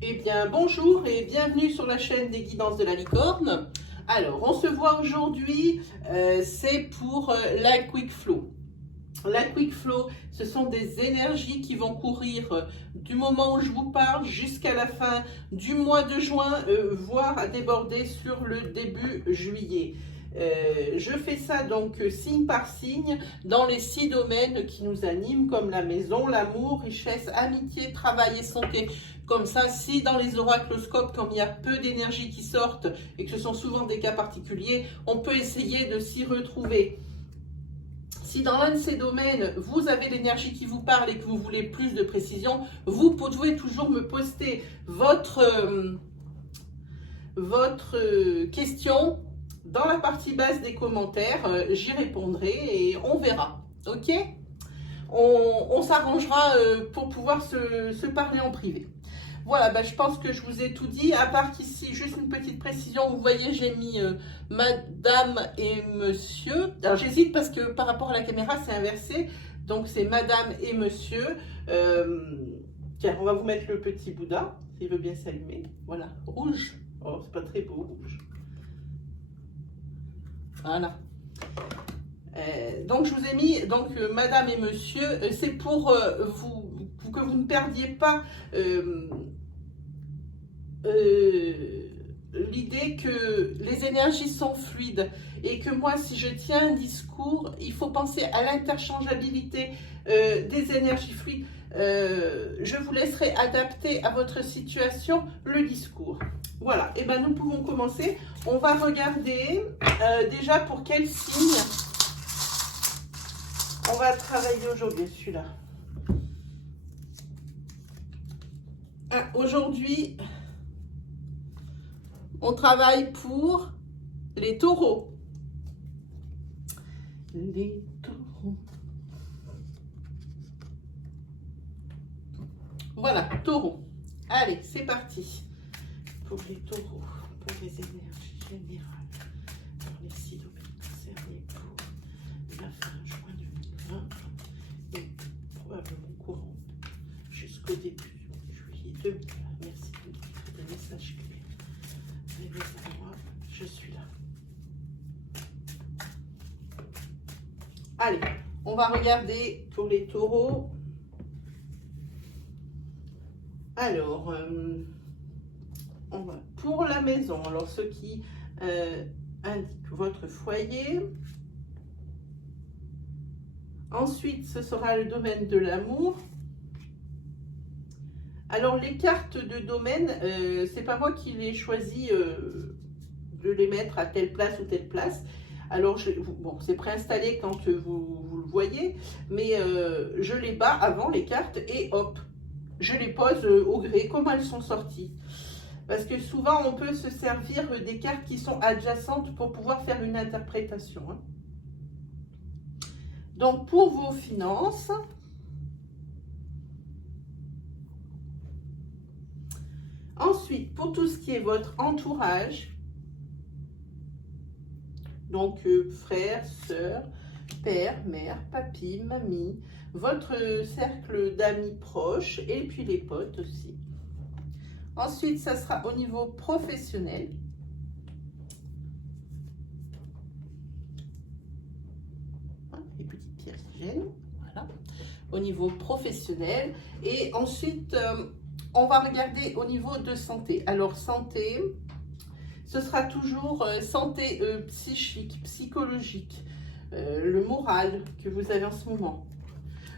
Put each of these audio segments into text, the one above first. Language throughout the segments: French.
Eh bien, bonjour et bienvenue sur la chaîne des guidances de la licorne. Alors, on se voit aujourd'hui, c'est pour la Quick Flow. La Quick Flow, ce sont des énergies qui vont courir du moment où je vous parle jusqu'à la fin du mois de juin, voire à déborder sur le début juillet. Je fais ça donc signe par signe dans les 6 domaines qui nous animent, comme la maison, l'amour, richesse, amitié, travail et santé. Comme ça, si dans les oracloscopes, comme il y a peu d'énergie qui sortent et que ce sont souvent des cas particuliers, on peut essayer de s'y retrouver. Si dans l'un de ces domaines, vous avez l'énergie qui vous parle et que vous voulez plus de précision, vous pouvez toujours me poster votre question dans la partie basse des commentaires. J'y répondrai et on verra. Ok? On s'arrangera pour pouvoir se parler en privé. Voilà, je pense que je vous ai tout dit, à part qu'ici, juste une petite précision, vous voyez, j'ai mis madame et monsieur. Alors j'hésite parce que par rapport à la caméra, c'est inversé, donc c'est madame et monsieur. Tiens, on va vous mettre le petit Bouddha, s'il veut bien s'allumer. Voilà, rouge. Oh, c'est pas très beau, rouge. Voilà. Donc je vous ai mis madame et monsieur, c'est pour que vous ne perdiez pas l'idée que les énergies sont fluides et que moi, si je tiens un discours, il faut penser à l'interchangeabilité des énergies fluides. Je vous laisserai adapter à votre situation le discours. Voilà, et nous pouvons commencer. On va regarder déjà pour quel signe on va travailler aujourd'hui, celui-là. Aujourd'hui, on travaille pour les taureaux. Les taureaux. Voilà, taureau. Allez, c'est parti. Pour les taureaux, pour les énergies générales, pour les 6 domaines concernés pour la fin juin 2020 et probablement courant jusqu'au début juillet 2020. Merci de nous faire des messages clairs. Venez à moi, je suis là. Allez, on va regarder pour les taureaux. Alors, on va pour la maison. Alors, ce qui indique votre foyer. Ensuite, ce sera le domaine de l'amour. Alors, les cartes de domaine, c'est pas moi qui les choisis de les mettre à telle place ou telle place. Alors, bon, c'est préinstallé quand vous le voyez, mais je les bats avant les cartes et hop, je les pose au gré, comme elles sont sorties. Parce que souvent, on peut se servir des cartes qui sont adjacentes pour pouvoir faire une interprétation. Hein. Donc, pour vos finances, ensuite, pour tout ce qui est votre entourage, donc frère, sœur, père, mère, papy, mamie, votre cercle d'amis proches et puis les potes aussi. Ensuite, ça sera au niveau professionnel. Les petites pierres qui gênent. Voilà. Au niveau professionnel. Et ensuite, on va regarder au niveau de santé. Alors, santé, ce sera toujours santé psychique, psychologique, le moral que vous avez en ce moment.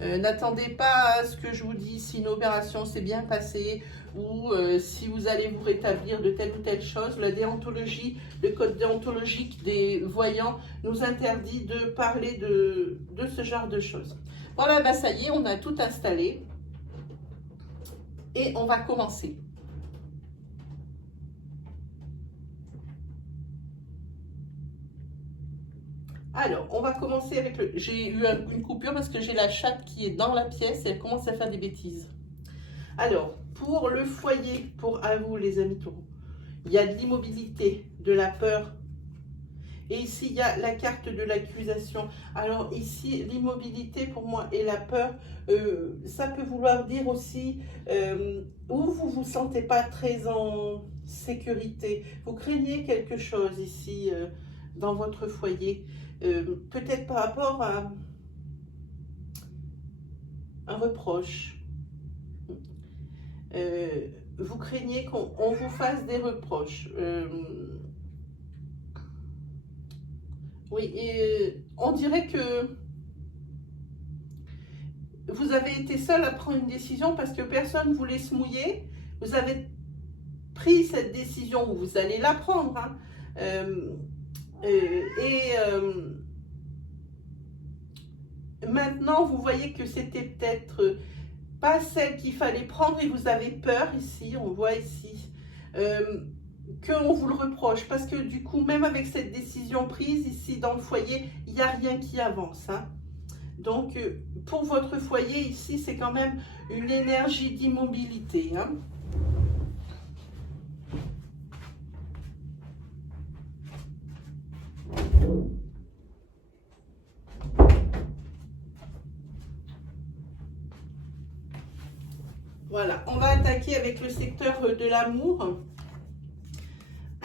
N'attendez pas à ce que je vous dise si une opération s'est bien passée ou si vous allez vous rétablir de telle ou telle chose. La déontologie, le code déontologique des voyants nous interdit de parler de ce genre de choses. Voilà, ça y est, on a tout installé et on va commencer. Alors, on va commencer avec le... J'ai eu une coupure parce que j'ai la chatte qui est dans la pièce et elle commence à faire des bêtises. Alors, pour le foyer, pour à vous les amis taureaux, il y a de l'immobilité, de la peur Et ici, il y a la carte de l'accusation. Alors ici, l'immobilité pour moi et la peur, ça peut vouloir dire aussi où vous ne vous sentez pas très en sécurité. Vous craignez quelque chose ici dans votre foyer. Peut-être par rapport à un reproche. Vous craignez qu'on vous fasse des reproches. Oui, et on dirait que vous avez été seul à prendre une décision parce que personne ne voulait se mouiller. Vous avez pris cette décision, ou vous allez la prendre. Hein. Maintenant, vous voyez que c'était peut-être pas celle qu'il fallait prendre et vous avez peur ici, on voit ici. Qu'on vous le reproche, parce que du coup, même avec cette décision prise ici dans le foyer, il n'y a rien qui avance. Hein. Donc, pour votre foyer ici, c'est quand même une énergie d'immobilité. Hein. Voilà, on va attaquer avec le secteur de l'amour.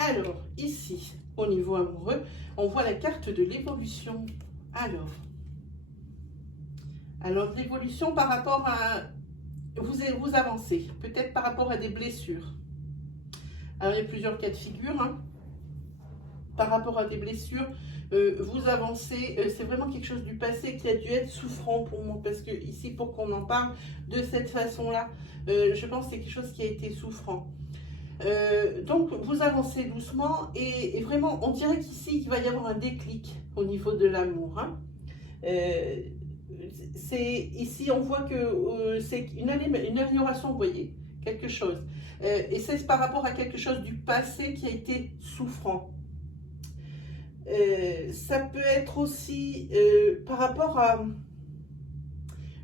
Alors, ici, au niveau amoureux, on voit la carte de l'évolution. Alors l'évolution par rapport à... Vous avancez, peut-être par rapport à des blessures. Alors, il y a plusieurs cas de figure. Hein. Par rapport à des blessures, vous avancez. C'est vraiment quelque chose du passé qui a dû être souffrant pour moi. Parce que ici, pour qu'on en parle de cette façon-là, je pense que c'est quelque chose qui a été souffrant. Donc vous avancez doucement et vraiment on dirait qu'ici il va y avoir un déclic au niveau de l'amour. Hein. Ici on voit que c'est une amélioration, vous voyez, quelque chose. Et c'est par rapport à quelque chose du passé qui a été souffrant. Ça peut être aussi par rapport à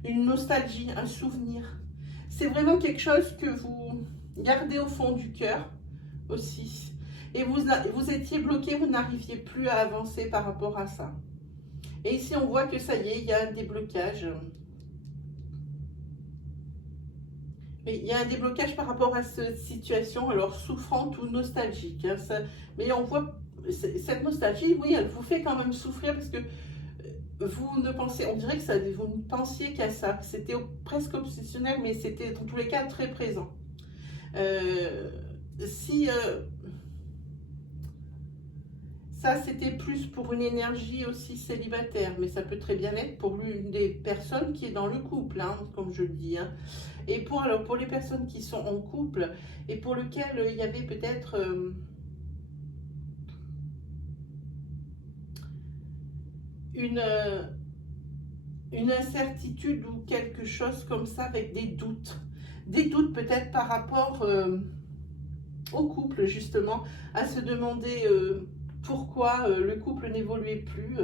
une nostalgie, un souvenir. C'est vraiment quelque chose que vous gardez au fond du cœur aussi. Et vous étiez bloqué, vous n'arriviez plus à avancer par rapport à ça. Et ici, on voit que ça y est, il y a un déblocage. Il y a un déblocage par rapport à cette situation, alors souffrante ou nostalgique. Hein, mais on voit cette nostalgie, oui, elle vous fait quand même souffrir parce que vous ne pensez, on dirait que vous ne pensiez qu'à ça. C'était presque obsessionnel, mais c'était dans tous les cas très présent. Ça c'était plus pour une énergie aussi célibataire, mais ça peut très bien être pour l'une des personnes qui est dans le couple, hein, comme je le dis. Hein. Et pour les personnes qui sont en couple et pour lesquelles il y avait peut-être une incertitude ou quelque chose comme ça avec des doutes. Des doutes peut-être par rapport au couple justement, à se demander pourquoi le couple n'évoluait plus,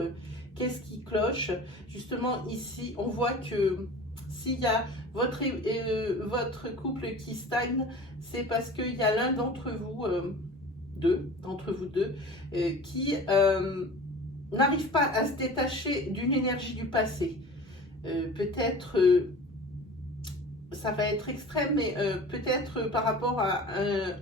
qu'est-ce qui cloche. Justement ici on voit que s'il y a votre couple qui stagne, c'est parce qu'il y a l'un d'entre vous, deux, qui n'arrive pas à se détacher d'une énergie du passé. Peut-être, ça va être extrême, mais peut-être par rapport à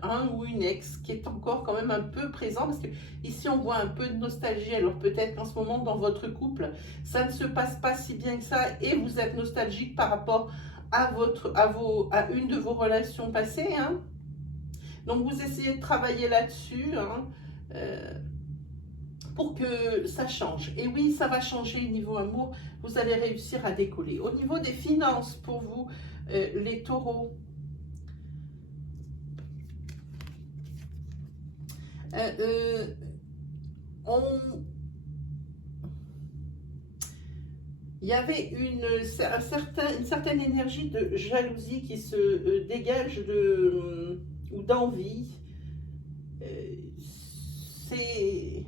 un ou une ex qui est encore quand même un peu présent, parce que ici on voit un peu de nostalgie. Alors peut-être qu'en ce moment dans votre couple, ça ne se passe pas si bien que ça et vous êtes nostalgique par rapport à une de vos relations passées. Hein. Donc vous essayez de travailler là-dessus. Hein. Pour que ça change. Et oui, ça va changer au niveau amour, vous allez réussir à décoller. Au niveau des finances, pour vous, les taureaux, il y avait une certaine énergie de jalousie qui se dégage ou d'envie. C'est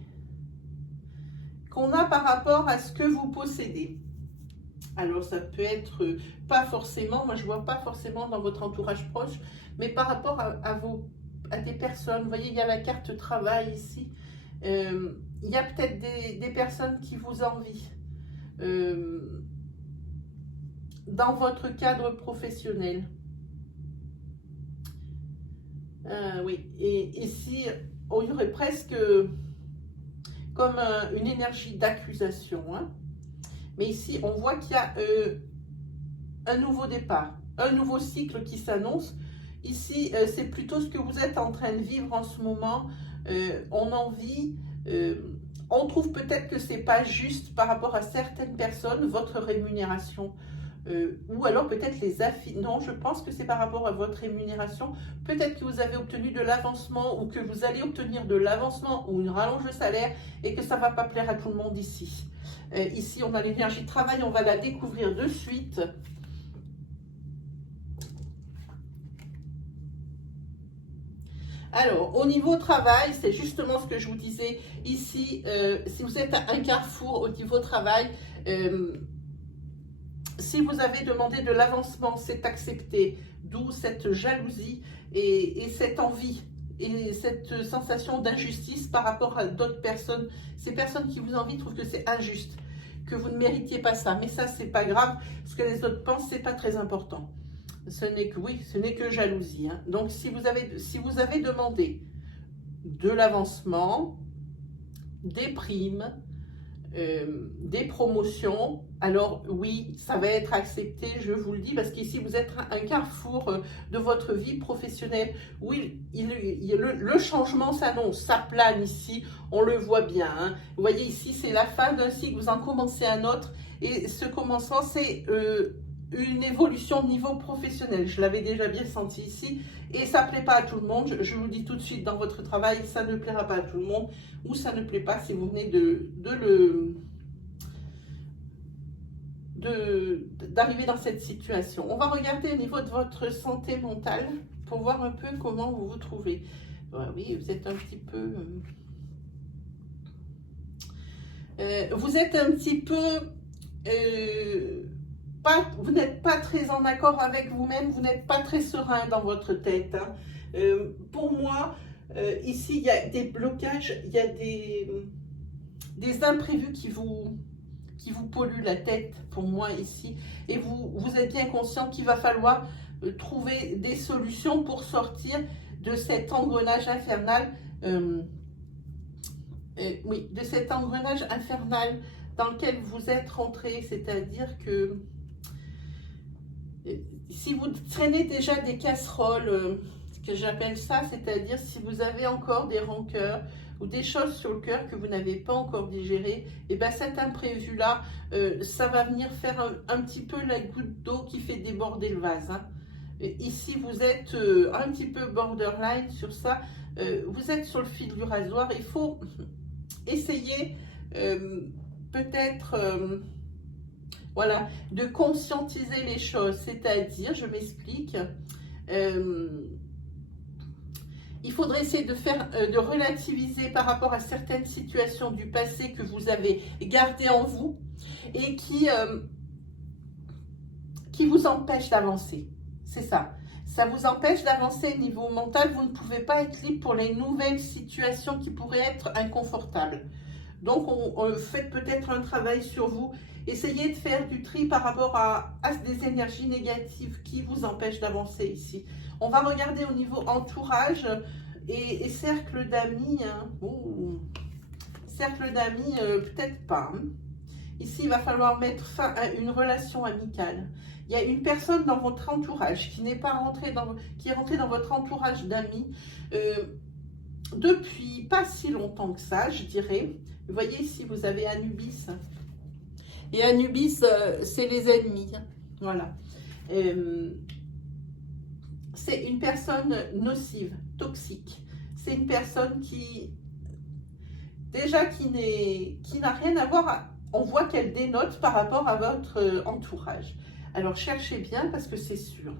qu'on a par rapport à ce que vous possédez. Alors ça peut être pas forcément, moi je vois pas forcément dans votre entourage proche, mais par rapport à des personnes. Vous voyez, il y a la carte travail ici. Il y a peut-être des personnes qui vous envient dans votre cadre professionnel. Oui, et ici, il y aurait presque comme une énergie d'accusation. Hein. Mais ici, on voit qu'il y a un nouveau départ, un nouveau cycle qui s'annonce. Ici, c'est plutôt ce que vous êtes en train de vivre en ce moment. On en vit, on trouve peut-être que c'est pas juste par rapport à certaines personnes, votre rémunération. Ou alors peut-être les affines. Non, je pense que c'est par rapport à votre rémunération. Peut-être que vous avez obtenu de l'avancement ou que vous allez obtenir de l'avancement ou une rallonge de salaire et que ça ne va pas plaire à tout le monde ici. Ici, on a l'énergie de travail, on va la découvrir de suite. Alors, au niveau travail, c'est justement ce que je vous disais ici. Si vous êtes à un carrefour au niveau travail, si vous avez demandé de l'avancement, c'est accepté, d'où cette jalousie et cette envie et cette sensation d'injustice par rapport à d'autres personnes. Ces personnes qui vous envient trouvent que c'est injuste, que vous ne méritiez pas ça. Mais ça, c'est pas grave. Ce que les autres pensent, c'est pas très important. Ce n'est que, oui, ce n'est que jalousie. Hein. Donc, si vous avez demandé de l'avancement, des primes, des promotions, alors oui, ça va être accepté, je vous le dis, parce qu'ici vous êtes un carrefour de votre vie professionnelle. Oui, le changement s'annonce, ça plane ici, on le voit bien. Hein. Vous voyez ici, c'est la fin d'un cycle, vous en commencez un autre, et ce commencement, c'est une évolution de niveau professionnel. Je l'avais déjà bien senti ici, et ça ne plaît pas à tout le monde. Je vous le dis tout de suite, dans votre travail, ça ne plaira pas à tout le monde, ou ça ne plaît pas si vous venez d'arriver dans cette situation. On va regarder au niveau de votre santé mentale pour voir un peu comment vous vous trouvez. Oui, vous êtes un petit peu... vous êtes un petit peu... vous n'êtes pas très en accord avec vous-même, vous n'êtes pas très serein dans votre tête. Hein. Pour moi, ici, il y a des blocages, il y a des imprévus qui vous polluent la tête, pour moi, ici. Et vous êtes bien conscient qu'il va falloir trouver des solutions pour sortir de cet engrenage infernal. Oui, de cet engrenage infernal dans lequel vous êtes rentré, c'est-à-dire que si vous traînez déjà des casseroles, que j'appelle ça, c'est-à-dire si vous avez encore des rancœurs ou des choses sur le cœur que vous n'avez pas encore digérées, et bien cet imprévu-là, ça va venir faire un petit peu la goutte d'eau qui fait déborder le vase. Hein. Ici, vous êtes un petit peu borderline sur ça, vous êtes sur le fil du rasoir, il faut essayer peut-être... voilà, de conscientiser les choses, c'est-à-dire, je m'explique, il faudrait essayer de relativiser par rapport à certaines situations du passé que vous avez gardées en vous et qui vous empêchent d'avancer. C'est ça. Ça vous empêche d'avancer au niveau mental. Vous ne pouvez pas être libre pour les nouvelles situations qui pourraient être inconfortables. Donc, on fait peut-être un travail sur vous. Essayez de faire du tri par rapport à des énergies négatives qui vous empêchent d'avancer ici. On va regarder au niveau entourage et cercle d'amis. Hein. Oh. Cercle d'amis, peut-être pas. Hein. Ici, il va falloir mettre fin à une relation amicale. Il y a une personne dans votre entourage qui n'est pas rentrée qui est rentrée dans votre entourage d'amis depuis pas si longtemps que ça, je dirais. Vous voyez ici, vous avez Anubis. Et Anubis, c'est les ennemis. Voilà. C'est une personne nocive, toxique. C'est une personne qui n'a rien à voir. On voit qu'elle dénote par rapport à votre entourage. Alors cherchez bien parce que c'est sûr.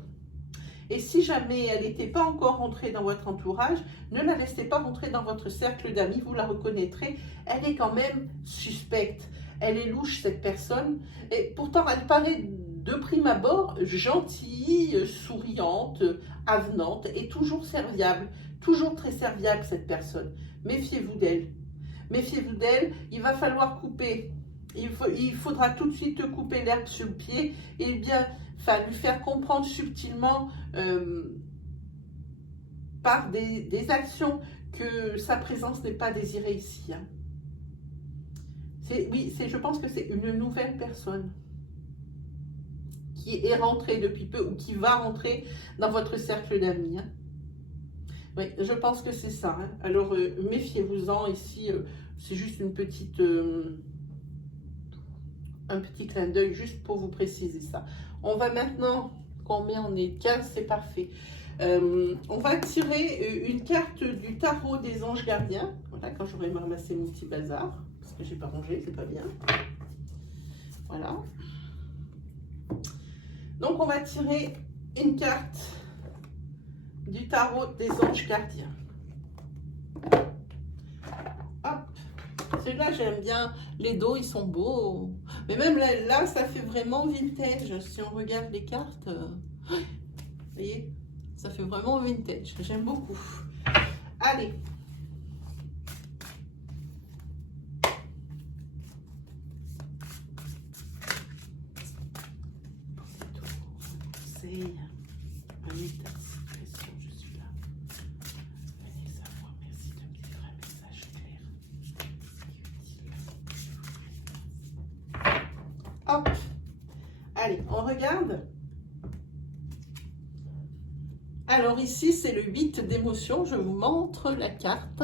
Et si jamais elle n'était pas encore rentrée dans votre entourage, ne la laissez pas rentrer dans votre cercle d'amis, vous la reconnaîtrez. Elle est quand même suspecte. Elle est louche, cette personne. Et pourtant, elle paraît de prime abord gentille, souriante, avenante et toujours serviable. Toujours très serviable, cette personne. Méfiez-vous d'elle. méfiez-vous d'elle. Il va falloir couper. Il faudra tout de suite couper l'herbe sur le pied et bien, enfin, lui faire comprendre subtilement par des actions que sa présence n'est pas désirée ici. Hein. Oui, je pense que c'est une nouvelle personne qui est rentrée depuis peu ou qui va rentrer dans votre cercle d'amis. Hein. Oui, je pense que c'est ça. Hein. Alors, méfiez-vous-en ici. C'est juste une petite, un petit clin d'œil juste pour vous préciser ça. On va maintenant, combien on est? 15, c'est parfait. On va tirer une carte du tarot des anges gardiens. Voilà, quand j'aurai ramassé mon petit bazar. Parce que j'ai pas rangé, c'est pas bien. Voilà. Donc, on va tirer une carte du tarot des anges gardiens. Hop. Celui-là, j'aime bien. Les dos, ils sont beaux. Mais même là, ça fait vraiment vintage. Si on regarde les cartes, vous voyez, ça fait vraiment vintage. J'aime beaucoup. Allez. Un état de situation, je suis là. Venez savoir, merci de me livrer un message clair. Hop. Allez, on regarde. Alors ici, c'est le 8 d'émotion. Je vous montre la carte.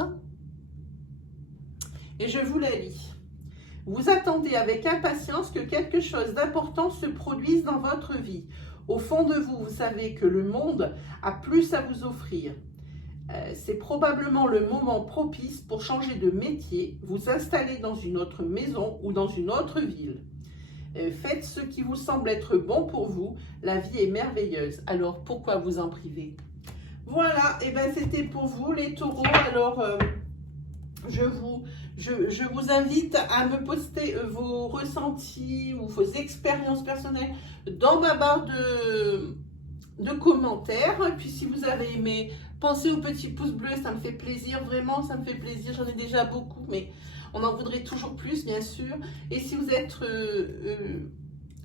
Et je vous la lis. Vous attendez avec impatience que quelque chose d'important se produise dans votre vie. Au fond de vous, vous savez que le monde a plus à vous offrir. C'est probablement le moment propice pour changer de métier, vous installer dans une autre maison ou dans une autre ville. Faites ce qui vous semble être bon pour vous. La vie est merveilleuse. Alors, pourquoi vous en priver? Voilà, et bien c'était pour vous les taureaux. Alors, je vous invite à me poster vos ressentis ou vos expériences personnelles dans ma barre de commentaires. Puis si vous avez aimé, pensez au petit pouce bleu, ça me fait plaisir, vraiment ça me fait plaisir. J'en ai déjà beaucoup, mais on en voudrait toujours plus, bien sûr. Et si vous êtes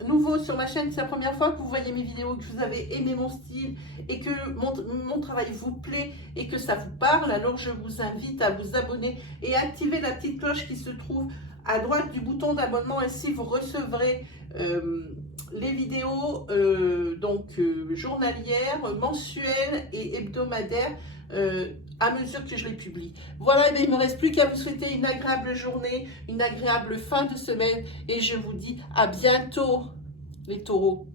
nouveau sur ma chaîne, c'est la première fois que vous voyez mes vidéos, que vous avez aimé mon style et que mon travail vous plaît et que ça vous parle, alors je vous invite à vous abonner et activer la petite cloche qui se trouve à droite du bouton d'abonnement. Ainsi vous recevrez les vidéos journalières, mensuelles et hebdomadaires à mesure que je les publie. Voilà, il ne me reste plus qu'à vous souhaiter une agréable journée, une agréable fin de semaine et je vous dis à bientôt les taureaux.